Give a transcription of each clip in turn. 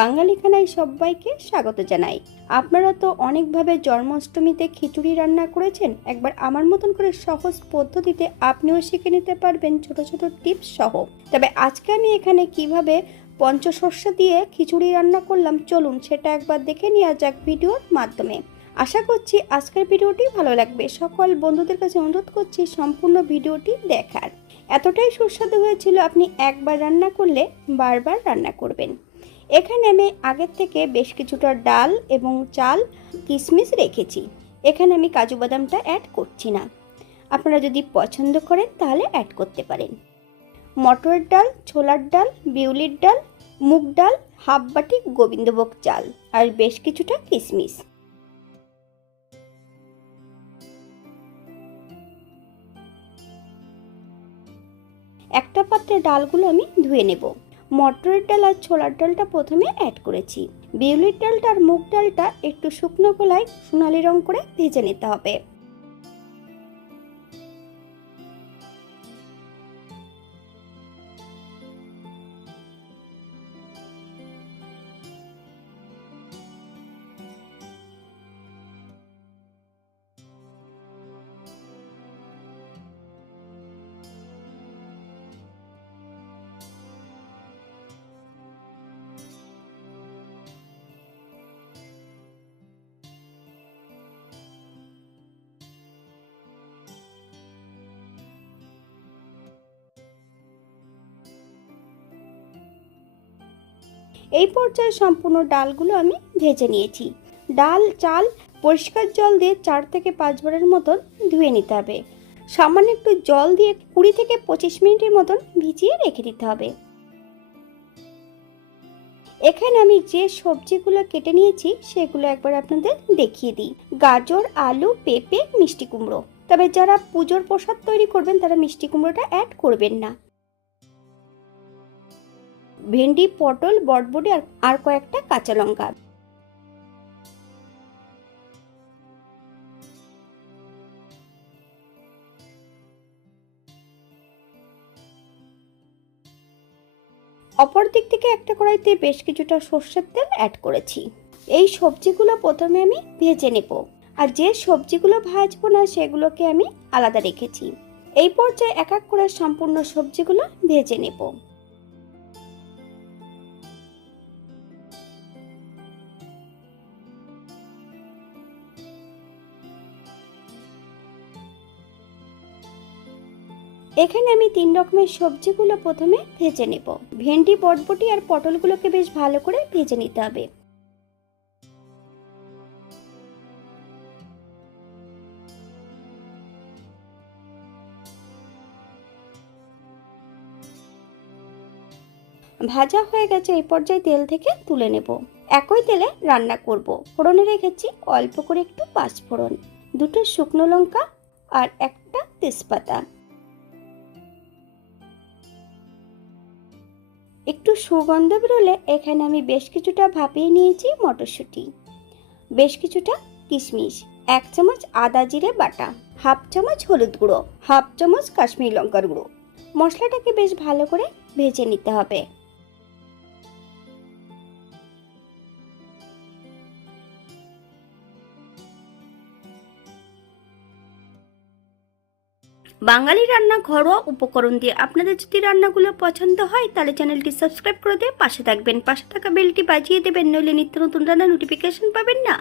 বাঙালি খানায় সবাইকে স্বাগত জানাই। আপনারা তো অনেকভাবে জন্মাষ্টমীতে খিচুড়ি রান্না করেছেন, একবার আমার মতন করে সহজ পদ্ধতিতে আপনিও শিখে নিতে পারবেন ছোট ছোট টিপস সহ। তবে আজকে আমি এখানে কীভাবে পঞ্চশস্য দিয়ে খিচুড়ি রান্না করলাম, চলুন সেটা একবার দেখে নেওয়া যাক ভিডিওর মাধ্যমে। আশা করছি আজকের ভিডিওটি ভালো লাগবে। সকল বন্ধুদের কাছে অনুরোধ করছি সম্পূর্ণ ভিডিওটি দেখার। এতটাই সুস্বাদু হয়েছিল আপনি একবার রান্না করলে বারবার রান্না করবেন। এখানে আমি আগের থেকে বেশ কিছুটা ডাল এবং চাল কিশমিশ রেখেছি। এখানে আমি কাজু বাদামটা অ্যাড করছি না। আপনারা যদি পছন্দ করেন তাহলে অ্যাড করতে পারেন। মটরের ডাল, ছোলার ডাল, বিউলির ডাল, মুগ ডাল হাফ বাটি গোবিন্দভোগ চাল আর বেশ কিছুটা কিশমিশ একটা পাত্রে ডালগুলো আমি ধুয়ে নেব। মটরের ডাল আর ছোলার ডালটা প্রথমে অ্যাড করেছি। বিউলির ডালটা আর মুগ ডালটা একটু শুকনো গোলায় সোনালি রং করে ভেজে নিতে হবে। এই পর্যায়ে সম্পূর্ণ ডালগুলো আমি ভেজে নিয়েছি। ডাল, চাল পরিষ্কার জল দিয়ে চার থেকে পাঁচবারের মতন ধুয়ে নিতে হবে। সামান্য একটু জল দিয়ে কুড়ি থেকে পঁচিশ মিনিটের মতন ভিজিয়ে রেখে দিতে হবে। এখানে আমি যে সবজিগুলো কেটে নিয়েছি, সেগুলো একবার আপনাদের দেখিয়ে দিই। গাজর, আলু, পেঁপে, মিষ্টি কুমড়ো। তবে যারা পুজোর প্রসাদ তৈরি করবেন, তারা মিষ্টি কুমড়োটা অ্যাড করবেন না। ভেন্ডি, পটল, বটবটি আর কয়েকটা কাঁচা লঙ্কা। অপর দিক থেকে একটা কড়াইতে বেশ কিছুটা সর্ষের তেল অ্যাড করেছি। এই সবজিগুলো প্রথমে আমি ভেজে নেব। আর যে সবজিগুলো ভাজবো না, সেগুলোকে আমি আলাদা রেখেছি। এই পর্যায়ে এক এক করে সম্পূর্ণ সবজিগুলো ভেজে নেব। এখানে আমি তিন রকমের সবজিগুলো প্রথমে ভেজে নেব। ভেন্ডি, বটবটি আর পটলগুলোকে বেশ ভালো করে ভেজে নিতে হবে। ভাজা হয়ে গেছে, এই পর্যায়ে তেল থেকে তুলে নেব। একই তেলে রান্না করব। ফোড়নে রেখেছি অল্প করে একটু পাঁচফোড়ন, দুটো শুকনো লঙ্কা আর একটা তেজপাতা। একটু সুগন্ধ বেরোলে এখানে আমি বেশ কিছুটা ভাপিয়ে নিয়েছি মটরশুঁটি। বেশ কিছুটা কিশমিশ, এক চামচ আদা জিরে বাটা, হাফ চামচ হলুদ গুঁড়ো, হাফ চামচ কাশ্মীর লঙ্কার গুঁড়ো। মশলাটাকে বেশ ভালো করে ভেজে নিতে হবে। বাঙালি রান্না ঘরোয়া উপকরণ দিয়ে আপনাদের যদি রান্নাগুলো পছন্দ হয়, তাহলে চ্যানেলটি সাবস্ক্রাইব করে দিয়ে পাশে থাকবেন। পাশে থাকা বেলটি বাজিয়ে দেবেন, নইলে নিত্য নতুন রান্না নোটিফিকেশন পাবেন না।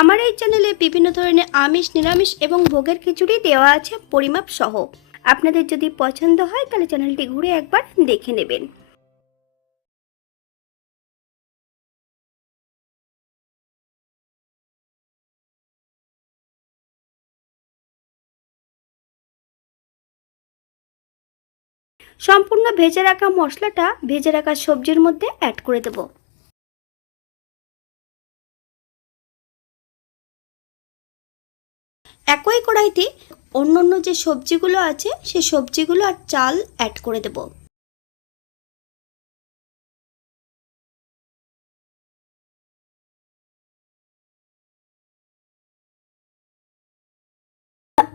আমার এই চ্যানেলে বিভিন্ন ধরনের আমিষ, নিরামিষ এবং ভোগের খিচুড়ি দেওয়া আছে পরিমাপ সহ আপনাদের যদি পছন্দ হয়, তাহলে চ্যানেলটি ঘুরে একবার দেখে নেবেন। সম্পূর্ণ ভেজে রাখা মশলাটা ভেজে রাখা সবজির মধ্যে অ্যাড করে দেব। একই কড়াইতে অন্য অন্য যে সবজিগুলো আছে, সে সবজিগুলো আর চাল অ্যাড করে দেব।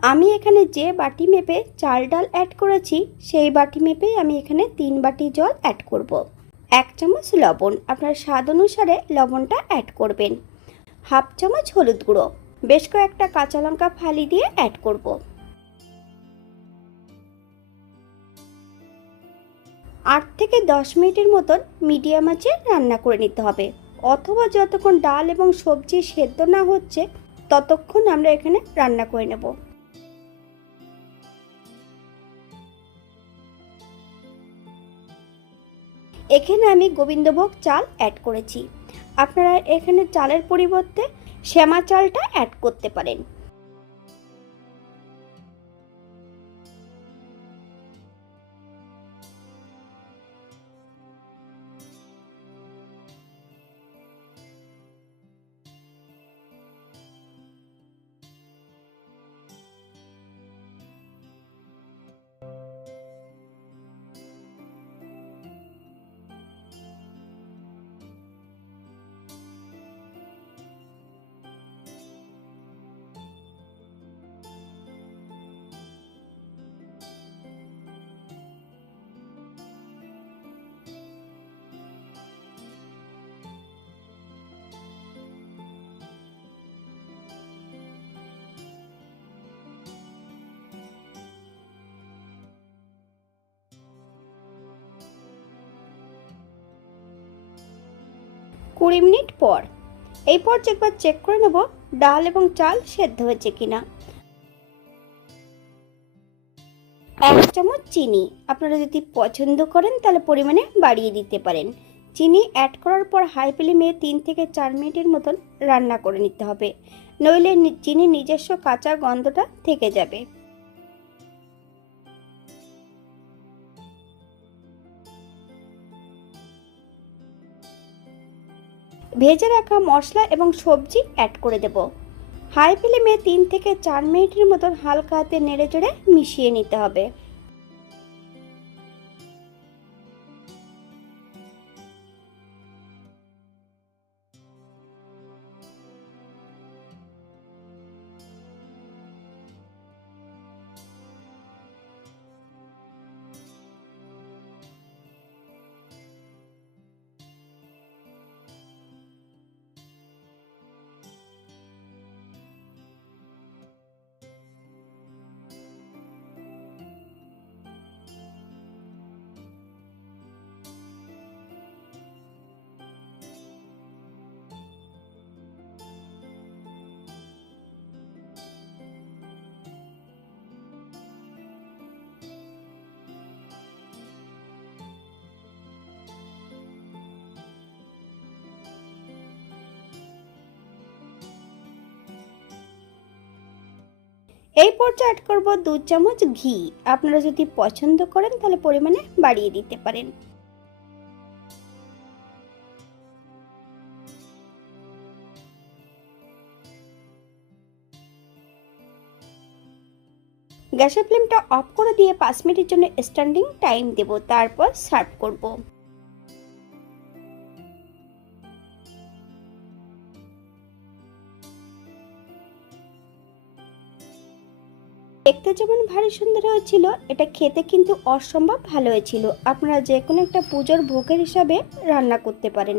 আমি এখানে যে বাটি মেপে চাল ডাল অ্যাড করেছি, সেই বাটি মেপেই আমি এখানে তিন বাটি জল অ্যাড করব। এক চামচ লবণ, আপনার স্বাদ অনুসারে লবণটা অ্যাড করবেন। হাফ চামচ হলুদ গুঁড়ো, বেশ কয়েকটা কাঁচা লঙ্কা ফালি দিয়ে অ্যাড করব। আট থেকে দশ মিনিটের মতন মিডিয়াম আঁচে রান্না করে নিতে হবে। অথবা যতক্ষণ ডাল এবং সবজি সেদ্ধ না হচ্ছে, ততক্ষণ আমরা এখানে রান্না করে নেব। এখানে আমি গোবিন্দভোগ চাল অ্যাড করেছি। আপনারা এখানে চালের পরিবর্তে শ্যামা চালটা অ্যাড করতে পারেন। কুড়ি মিনিট পর। এই পর্যায়ে একবার চেক করে নেব ডাল এবং চাল সেদ্ধ হয়েছে কিনা। এক চামচ চিনি। আপনারা যদি পছন্দ করেন তাহলে পরিমাণে বাড়িয়ে দিতে পারেন। চিনি অ্যাড করার পর হাই ফ্লেমে তিন থেকে চার মিনিটের মতন রান্না করে নিতে হবে। নইলে চিনি নিজস্ব কাঁচা গন্ধটা থেকে যাবে। ভেজে রাখা মশলা এবং সবজি অ্যাড করে দেব। হাই ফ্লেমে তিন থেকে চার মিনিটের মতন হালকা হাতে নেড়ে চড়ে মিশিয়ে নিতে হবে। এই পর্যায়ে অ্যাড করব দু চামচ ঘি। আপনারা যদি পছন্দ করেন, তাহলে পরিমাণে বাড়িয়ে দিতে পারেন। গ্যাসের ফ্লেমটা অফ করে দিয়ে পাঁচ মিনিটের জন্য স্ট্যান্ডিং টাইম দেব। তারপর সার্ভ করব। দেখতে যেমন ভারী সুন্দর হয়েছিল, এটা খেতে কিন্তু অসম্ভব ভালো হয়েছিল। আপনারা যে কোনো একটা পুজোর ভোগের হিসাবে রান্না করতে পারেন।